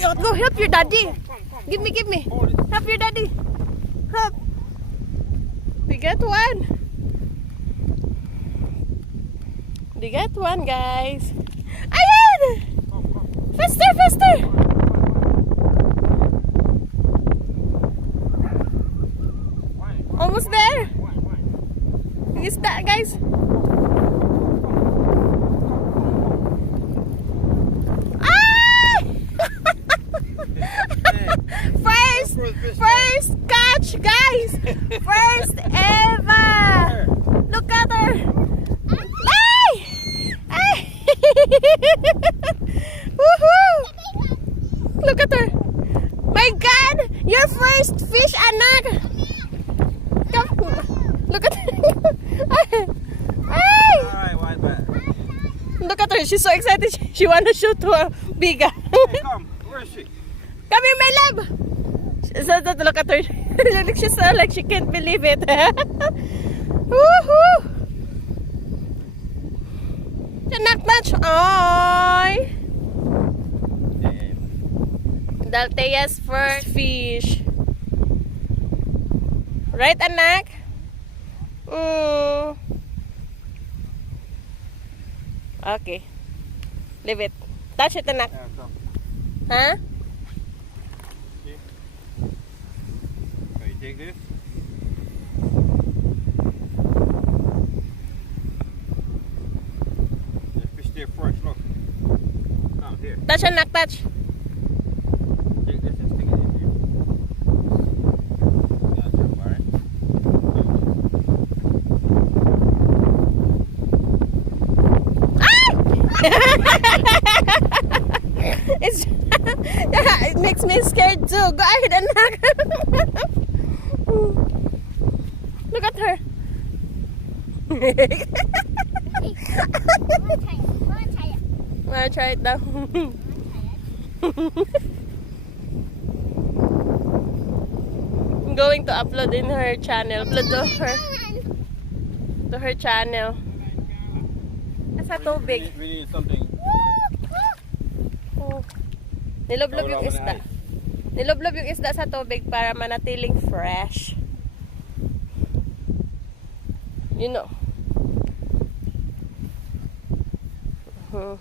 Go help your daddy. Give me. Help your daddy. Help. We get one. We get one, guys. Ayan! Faster! Almost there. Is that, guys? First catch, guys! First ever! Look at her! Ay! Ay! Woohoo! Look at her! My God! Your first fish, anak! Come! Look at her! Ay! Alright, back. Look at her! She's so excited. She wanna shoot to a biga. Hey, come. Where is she? Come here, my love! Look at her. She's so like she can't believe it. Woohoo! Anak match. Ay! Daltiya's first fish. Right, anak? Okay. Leave it. Touch it, anak. Huh? Take this. The fish there fresh, look. Come here. Touch, anak, touch. Take this and stick it in here. That's it, alright. It makes me scared too. Go ahead, anak. Look at her. Wanna try it now? I'm going to upload in her channel. Upload to her channel. Asa tubig. We need something. Oh. Niloblob yung isda. Niloblob yung isda sa tubig para manatiling fresh. You know. Oh!